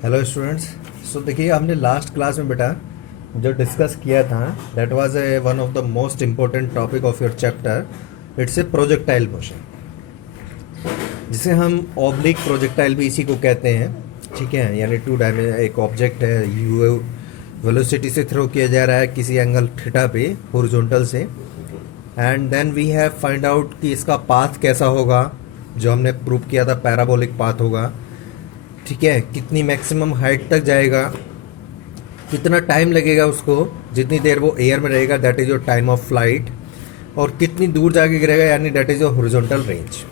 Hello students. सो देखिए, हमने last class में बेटा जो डिस्कस किया था that was a one of the most important topic of your chapter. It's a projectile motion, जिसे हम ऑब्लिक प्रोजेक्टाइल भी इसी को कहते हैं। ठीक है, यानी टू डायमेंशन एक ऑब्जेक्ट है, यू वेलोसिटी से थ्रो किया जा रहा है किसी एंगल थीटा पे हॉरिजॉन्टल से, and then we have find out कि इसका पाथ कैसा होगा। जो हमने प्रूव किया था पैराबोलिक पाथ होगा। ठीक है, कितनी मैक्सिमम हाइट तक जाएगा, कितना टाइम लगेगा उसको, जितनी देर वो एयर में रहेगा that is your time of flight, और कितनी दूर जाके गिरेगा यानी that is your horizontal range.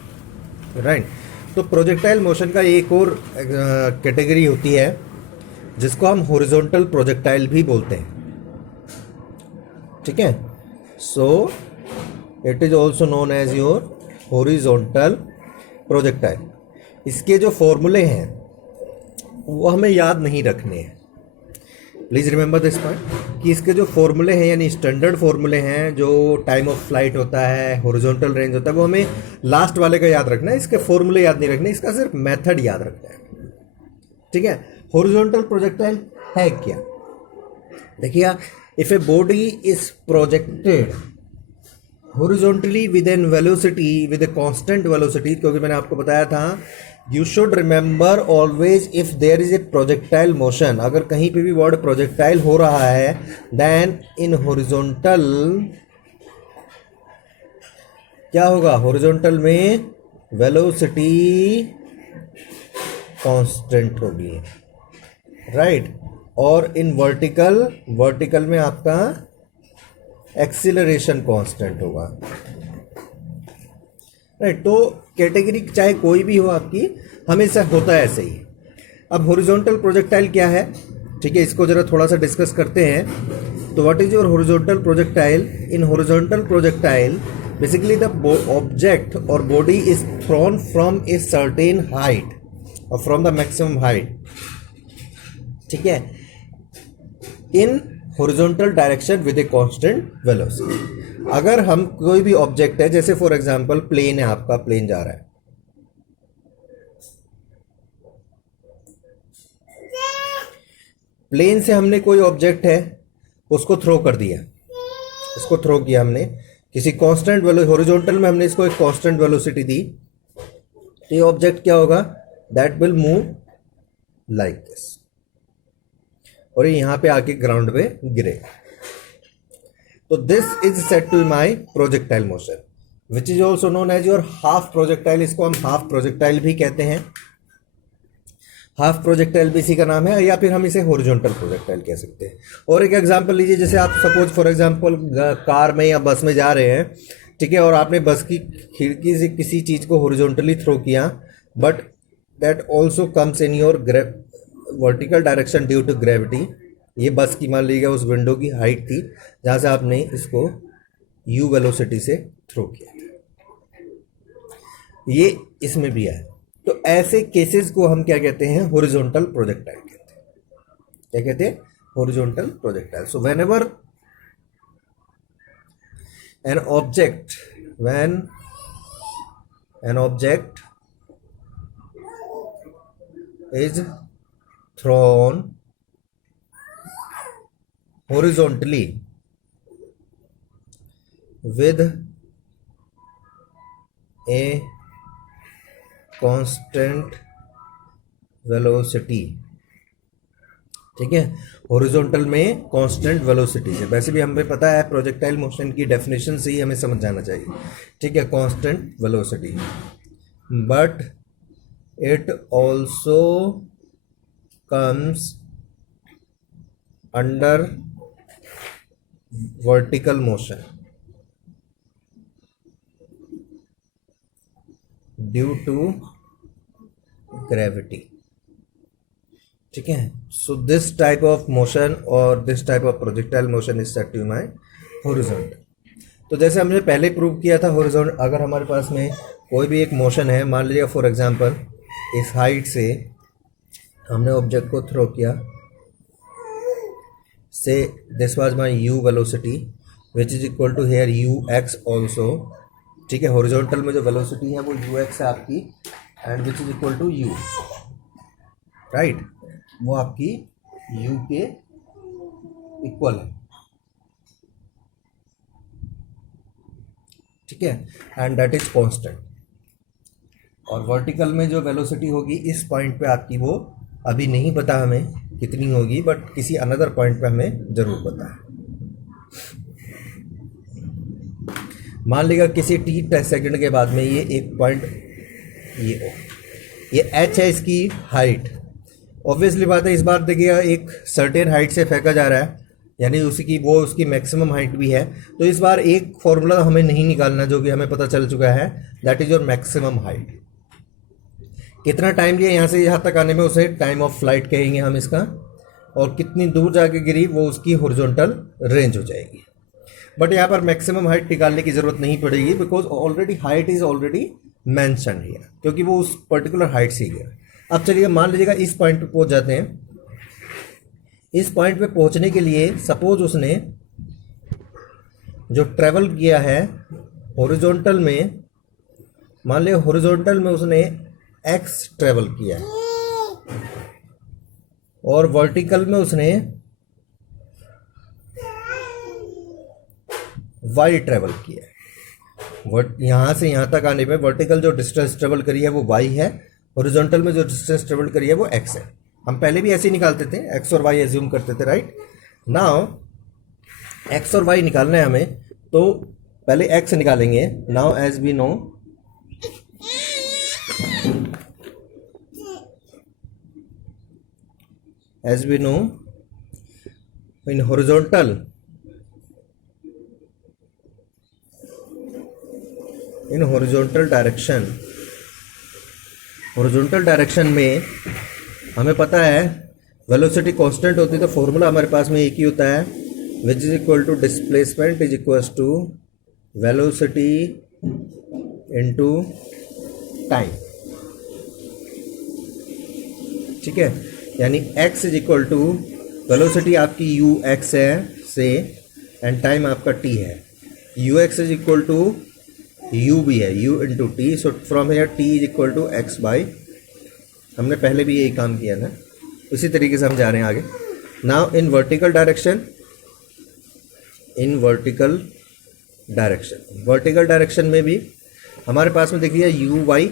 Right. तो प्रोजेक्टाइल मोशन का एक और कैटेगरी होती है जिसको हम हॉरिजॉन्टल प्रोजेक्टाइल भी बोलते हैं। ठीक है, so it is also known as your horizontal projectile. इसके जो फॉर्मूले हैं वो हमें याद नहीं रखने हैं। प्लीज़ रिमेंबर दिस पॉइंट कि इसके जो फॉर्मूले हैं यानी स्टैंडर्ड फॉर्मूले हैं, जो टाइम ऑफ फ्लाइट होता है, हॉरिजॉन्टल रेंज होता है, वो हमें लास्ट वाले का याद रखना है। इसके फॉर्मूले याद नहीं रखने, इसका सिर्फ मेथड याद रखना है। ठीक है, हॉरिजॉन्टल प्रोजेक्टाइल है क्या? देखिए, if a body is projected horizontally with an velocity, with a constant velocity, क्योंकि मैंने आपको बताया था you should remember always if there is a projectile motion, अगर कहीं पे भी वर्ड प्रोजेक्टाइल हो रहा है देन इन हॉरिजॉन्टल क्या होगा? हॉरिजॉन्टल में वेलोसिटी कांस्टेंट होगी। राइट। और इन वर्टिकल में आपका एक्सीलरेशन कांस्टेंट होगा। राइट। तो कैटेगरी चाहे कोई भी हो आपकी, हमेशा होता है ऐसे ही। अब हॉरिजॉन्टल प्रोजेक्टाइल क्या है? ठीक है, इसको जरा थोड़ा सा डिस्कस करते हैं। तो what is your horizontal projectile? In horizontal projectile basically the object और body is thrown from a certain height और फ्रॉम द मैक्सिमम हाइट। ठीक है, in horizontal direction with a constant velocity. अगर हम कोई भी ऑब्जेक्ट है, जैसे फॉर एग्जांपल प्लेन है, आपका प्लेन जा रहा है, प्लेन से हमने कोई ऑब्जेक्ट है उसको थ्रो कर दिया, इसको थ्रो किया हमने किसी कांस्टेंट हॉरिजॉन्टल में, हमने इसको एक कांस्टेंट वेलोसिटी दी, तो ये ऑब्जेक्ट क्या होगा? That will move like this, और ये यहां पे आके ग्राउंड पे गिरेगा। तो this is set to my projectile motion which is also known as your half projectile. इसको हम हाफ प्रोजेक्टाइल भी कहते हैं। हाफ प्रोजेक्टाइल भी इसी का नाम है, या फिर हम इसे हॉरिजॉन्टल प्रोजेक्टाइल कह सकते हैं। और एक एग्जांपल लीजिए, जैसे आप सपोज फॉर एग्जांपल कार में या बस में जा रहे हैं, ठीक है, और आपने बस की खिड़की से किसी चीज को हॉरिजॉन्टली थ्रो किया, but that also comes in your vertical direction due to gravity. ये बस की मान लीजिएगा उस विंडो की हाइट थी जहां से आपने इसको यू वेलोसिटी से थ्रो किया, ये इसमें भी है। तो ऐसे केसेस को हम क्या कहते हैं? हॉरिजॉन्टल प्रोजेक्टाइल कहते हैं। क्या कहते हैं? Horizontal projectile. So when ever an object when an object is thrown horizontally with a constant velocity। ठीक है, हॉरिजॉन्टल में कांस्टेंट वेलोसिटी से, वैसे भी हमें पता है प्रोजेक्टाइल मोशन की डेफिनेशन से ही हमें समझ जाना चाहिए। ठीक है, constant velocity, but it also comes under vertical motion due to gravity। ठीक है, so this type of motion or this type of projectile motion is said to be my horizontal। तो जैसे हमने पहले प्रूव किया था हॉरिजॉन्टल, अगर हमारे पास में कोई भी एक मोशन है, मान लीजिए फॉर एग्जांपल इस हाइट से हमने ऑब्जेक्ट को थ्रो किया, say this was my u velocity which is equal to here u x also. ठीक है, हॉरिजॉन्टल में जो वेलोसिटी है वो यू एक्स है आपकी, and which is equal to u. Right. वो आपकी u के इक्वल है, ठीक है, एंड दैट इज कांस्टेंट। और वर्टिकल में जो वेलोसिटी होगी इस पॉइंट पे आपकी, वो अभी नहीं पता हमें कितनी होगी, बट किसी अनदर पॉइंट पे हमें जरूर पता है। मान लीजिए किसी t सेकंड के बाद में ये एक पॉइंट, ये h है इसकी हाइट। ऑब्वियसली बात है, इस बार देखिएगा एक सर्टेन हाइट से फेंका जा रहा है, यानी उसकी मैक्सिमम हाइट भी है। तो इस बार एक फॉर्मूला हमें नहीं निकालना, जो कि हमें पता चल चुका है, that is your maximum height. कितना टाइम लिया यहाँ से यहाँ तक आने में, उसे टाइम ऑफ फ्लाइट कहेंगे हम इसका, और कितनी दूर जाके गिरी वो उसकी हॉरिजॉन्टल रेंज हो जाएगी। बट यहाँ पर मैक्सिमम हाइट निकालने की जरूरत नहीं पड़ेगी, because already height is already mention here, क्योंकि वो उस पर्टिकुलर हाइट से गया। अब चलिए मान लीजिएगा इस पॉइंट पे पहुंच जाते हैं। इस पॉइंट पे पहुंचने के लिए सपोज उसने जो ट्रेवल किया है हॉरिजॉन्टल में, मान लिया हॉरिजॉन्टल में उसने x ट्रेवल किया है, और वर्टिकल में उसने y ट्रेवल किया है। यहां से यहां तक आने में वर्टिकल जो डिस्टेंस ट्रेवल करी है वो y है, हॉरिजॉन्टल में जो डिस्टेंस ट्रेवल करी है वो x है। हम पहले भी ऐसे ही निकालते थे, x और y एज्यूम करते थे, राइट। नाउ x और y निकालना है हमें, तो पहले x निकालेंगे। Now as we know, in horizontal direction में हमें पता है वेलोसिटी कांस्टेंट होती है, तो फॉर्मूला हमारे पास में एक ही होता है, which is equal to displacement is equal to velocity into time, ठीक है। यानी x is equal to velocity आपकी u x है से, एंड टाइम आपका t है। u x is equal to u भी है, u into t, so from here t is equal to x by, हमने पहले भी यही काम किया ना, उसी तरीके से हम जा रहे हैं आगे। नाउ इन वर्टिकल डायरेक्शन में भी हमारे पास में देखिए u y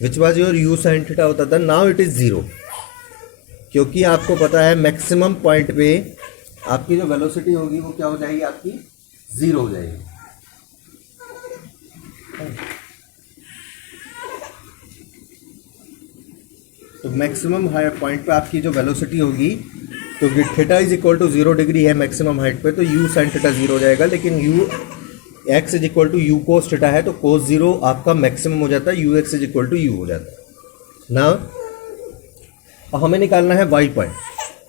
which was your u sine theta होता था, नाउ इट इज 0, क्योंकि आपको पता है मैक्सिमम पॉइंट पे आपकी जो वेलोसिटी होगी वो क्या हो जाएगी, आपकी 0 हो जाएगी। तो मैक्सिमम हाई पॉइंट पे आपकी जो वेलोसिटी होगी, क्योंकि theta is equal to 0 degree है मैक्सिमम हाइट पे, तो u साइन थीटा 0 हो जाएगा। लेकिन u x is equal to u cos theta है, तो कोस 0 आपका मैक्सिमम हो जाता है, u x is equal to u हो जाता है ना। अब हमें निकालना है y पॉइंट।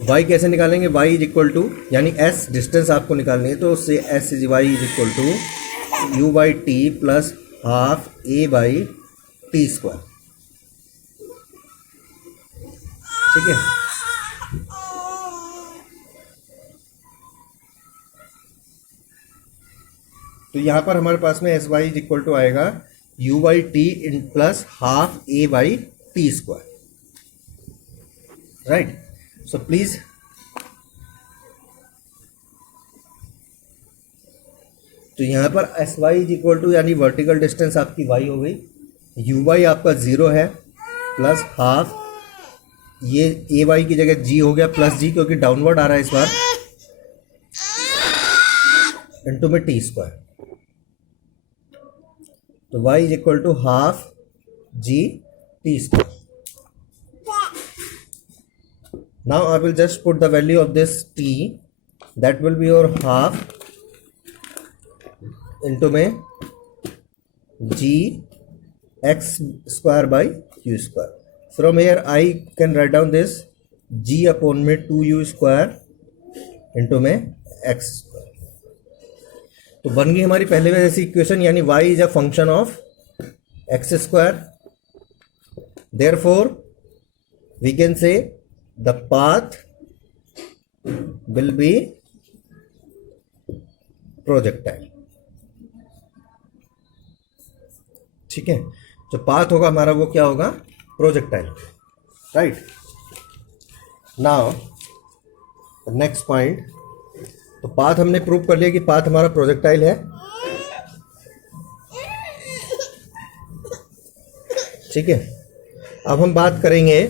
y कैसे निकालेंगे, y इज इक्वल टू, यानी s डिस्टेंस आपको निकालनी है, तो उससे s is y is equal to u by t plus half a by t square, ठीक है। तो यहां पर हमारे पास में s y is equal to आएगा u बाई टी इन plus half a by t square, right. So please तो यहां पर s y is equal to, यानी वर्टिकल डिस्टेंस आपकी y हो गई, u वाई आपका 0 है, प्लस हाफ ये ए वाई की जगह g हो गया, प्लस g क्योंकि डाउनवर्ड आ रहा है इस बार, इंटू में टी स्क्वायर। तो y is equal to half g t square. Now I will just put the value of this t, that will be your half into में g x square by u square. From here I can write down this g upon में 2u square into में x square. तो बन गई हमारी पहले में जैसी इक्वेशन, यानी y is a function of x square, therefore we can say the path will be projectile, ठीक है। जो पाथ होगा हमारा वो क्या होगा, projectile, right. Now next point, तो पाथ हमने प्रूव कर लिया कि पाथ हमारा प्रोजेक्टाइल है, ठीक है। अब हम बात करेंगे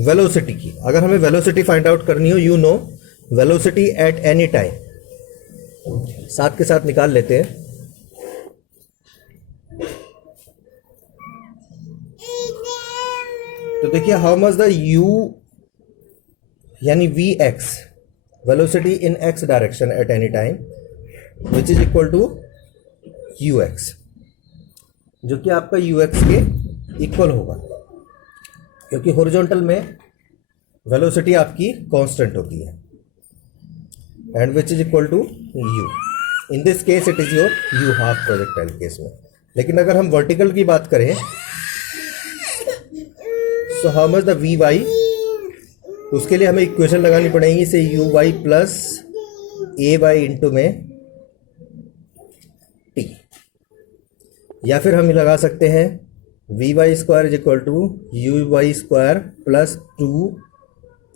वेलोसिटी की। अगर हमें वेलोसिटी फाइंड आउट करनी हो, you know velocity at any time, साथ के साथ निकाल लेते हैं। तो देखिए, हाउ मच द यू यानी v x, velocity in x direction at any time, which is equal to u x, जो कि आपका यू एक्स के इक्वल होगा, क्योंकि हॉरिजॉन्टल में वेलोसिटी आपकी कांस्टेंट होती है, and which is equal to u. In this case it is your u half projectile case में। लेकिन अगर हम वर्टिकल की बात करें, so how much the v y, तो उसके लिए हमें इक्वेशन लगानी पड़ेगी, say u y plus a y into में टी, या फिर हम लगा सकते हैं v y square is equal to u y square plus 2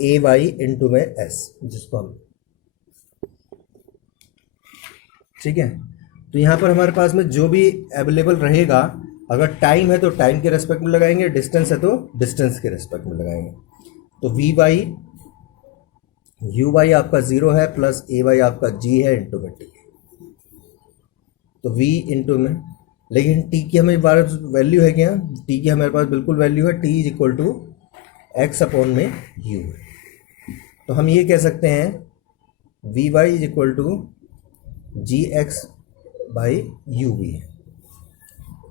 a y into में एस, जिसको हम, ठीक है। तो यहाँ पर हमारे पास में जो भी अवेलेबल रहेगा, अगर टाइम है तो टाइम के रेस्पेक्ट में लगाएंगे, डिस्टेंस है तो डिस्टेंस के रेस्पेक्ट में लगाएंगे। तो वी वाई यू वाई आपका 0 है, प्लस ए वाई आपका जी है इंटू में टी, तो वी इंटू में, लेकिन टी की हमें वैल्यू है क्या, टी की हमारे पास बिल्कुल वैल्यू है, t is equal to x upon में यू है। तो हम ये कह सकते हैं v y is equal to g x by u v है।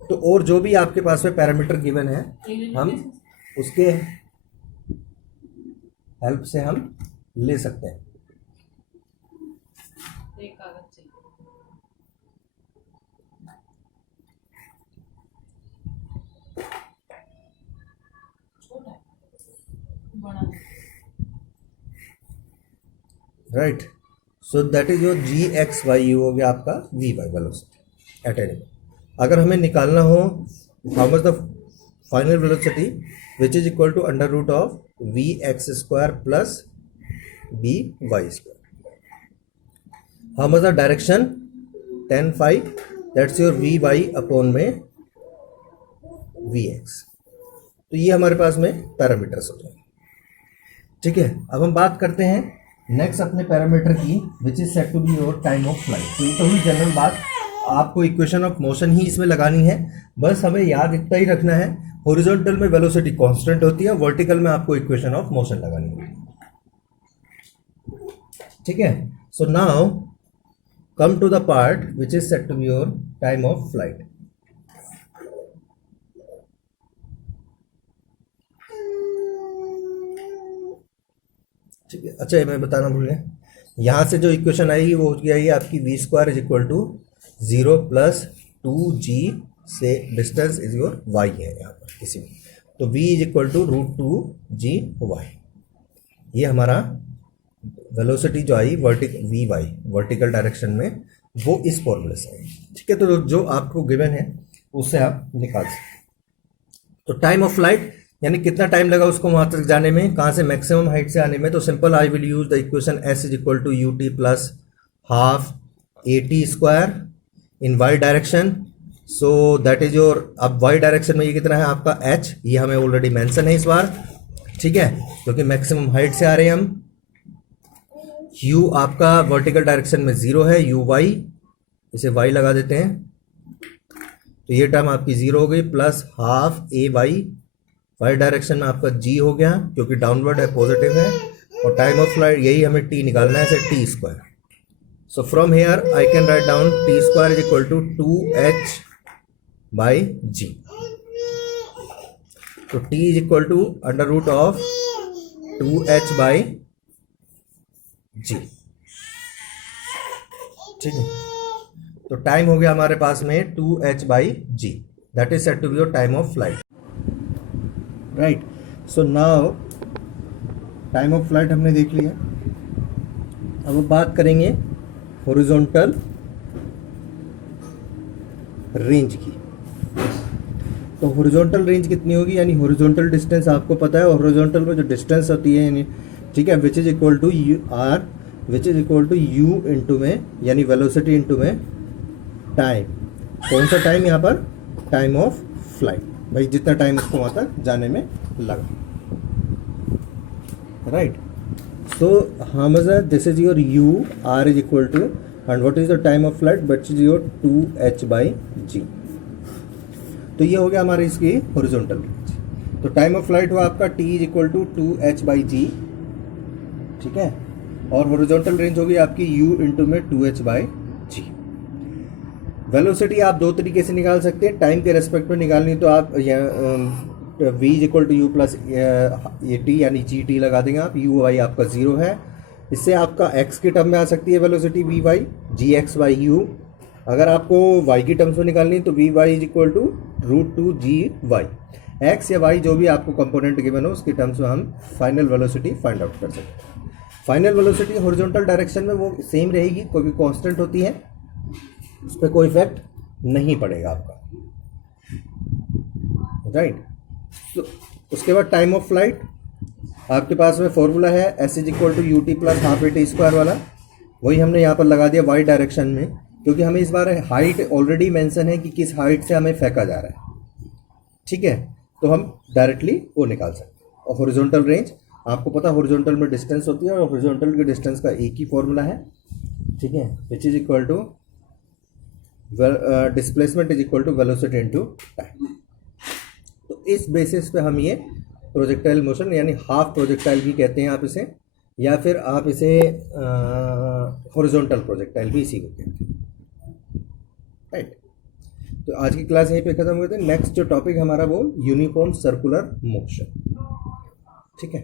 तो और जो भी आपके पास में पैरामीटर गिवन है, हम उसके हेल्प से हम ले सकते हैं। Right, so that is your g x y u हो गया आपका v y velocity at any. अगर हमें निकालना हो how much the final velocity, which is equal to under root of v x square plus b y square, how much the direction tan phi, that's your v y upon में v x. तो ये हमारे पास में parameters हो जाए, ठीक है। अब हम बात करते हैं नेक्स्ट अपने पैरामीटर की, which is set to be your time of flight. तो ये तो हुई जनरल बात, आपको इक्वेशन ऑफ मोशन ही इसमें लगानी है, बस हमें याद इतना ही रखना है, हॉरिजॉन्टल में वेलोसिटी कांस्टेंट होती है, वर्टिकल में आपको इक्वेशन ऑफ मोशन लगानी होती है, ठीक है। So now come to the part which is set to be your time of flight. ठीक है, अच्छा ये मैं बताना भूल गया, यहाँ से जो इक्वेशन आएगी वो हो जाएगी आपकी v square is equal to 0 plus 2g से डिस्टेंस इज योर y है यहाँ पर किसी भी, तो v is equal to √2g y। ये हमारा वेलोसिटी जो I v y vertical direction में, वो इस फॉर्मूले से आई, ठीक है। तो जो आपको गिवन है उससे आप निकाल सकते। तो टाइम ऑफ फ्लाइट यानी कितना टाइम लगा उसको वहां तक जाने में, कहाँ से मैक्सिमम हाइट से आने में, तो simple I will use the equation s is equal to u t plus half a t square in y direction. So that is your, अब वाई डायरेक्शन में ये कितना है आपका h, ये हमें ऑलरेडी मेंशन है इस बार, ठीक है, क्योंकि मैक्सिमम हाइट से आ रहे हैं हम। u आपका वर्टिकल डायरेक्शन में 0 है, u y, इसे y लगा देते हैं, तो ये टर्म आपकी 0 हो गई, प्लस हाफ ए वाई, वाई डायरेक्शन में आपका g हो गया क्योंकि डाउनवर्ड है, पॉजिटिव है, और टाइम ऑफ फ्लाइट यही हमें t निकालना है, t square. So from here I can write down t square is equal to 2h by g। तो t is equal to under root of 2h by g, ठीक है। तो time हो गया हमारे पास में 2h by g, that is set to be your time of flight, right. So now time of flight हमने देख लिया। अब बात करेंगे हॉरिजॉन्टल रेंज की। तो हॉरिजॉन्टल रेंज कितनी होगी, यानी हॉरिजॉन्टल डिस्टेंस आपको पता है, और हॉरिजॉन्टल में जो डिस्टेंस होती है यानी, ठीक है, which is equal to u r, which is equal to u into में, यानी वेलोसिटी इंटू में टाइम। कौन सा टाइम यहाँ पर, टाइम ऑफ फ्लाइट, भाई जितना टाइम उसको वहाँ तक जाने में लगा, राइट। सो हमजा this is your u, r is equal to, and what is the time of flight, but is your 2h/g। तो ये हो गया हमारी इसकी हॉरिजॉन्टल रेंज। तो टाइम ऑफ फ्लाइट हुआ आपका t is equal to 2h/g, ठीक है, और हॉरिजॉन्टल रेंज होगी आपकी u इंटू में 2h/g। वेलोसिटी आप दो तरीके से निकाल सकते हैं, टाइम के रेस्पेक्ट में निकालनी तो आप v is equal to u plus ये टी यानी जी टी लगा देंगे आप, यू वाई आपका 0 है। इससे आपका x के टर्म में आ सकती है velocity v y g x by u. अगर आपको y की टर्म्स में निकालनी है तो v y is equal to √2g/y। x या y जो भी आपको कंपोनेंट गिवन हो उसके टर्म्स में हम फाइनल वेलोसिटी फाइंड आउट कर सकते हैं। फाइनल वेलोसिटी हॉरिजॉन्टल डायरेक्शन में वो सेम रहेगी, कोई भी कांस्टेंट होती है, उस पर कोई इफेक्ट नहीं पड़ेगा आपका, राइट। तो उसके बाद टाइम ऑफ फ्लाइट आपके पास में फॉर्मूला है s is equal to u t plus half a t square वाला, वही हमने यहाँ पर लगा दिया y डायरेक्शन में, क्योंकि हमें इस बार हाइट ऑलरेडी मेंशन है कि किस हाइट से हमें फेंका जा रहा है, ठीक है, तो हम डायरेक्टली वो निकाल सकते हैं। और हॉरिजॉन्टल रेंज आपको पता, हॉरिजॉन्टल में डिस्टेंस होती है और हॉरिजॉन्टल के डिस्टेंस का एक ही फॉर्मूला है, ठीक है, which is equal to displacement is equal to velocity into time. तो इस बेसिस पे हम ये प्रोजेक्टाइल मोशन यानी हाफ प्रोजेक्टाइल भी कहते हैं आप इसे, या फिर आप इसे हॉरिजॉन्टल प्रोजेक्टाइल भी इसी को कहते हैं, राइट। तो आज की क्लास यहीं पे खत्म होते हैं। नेक्स्ट जो टॉपिक हमारा वो यूनिफॉर्म सर्कुलर मोशन, ठीक है।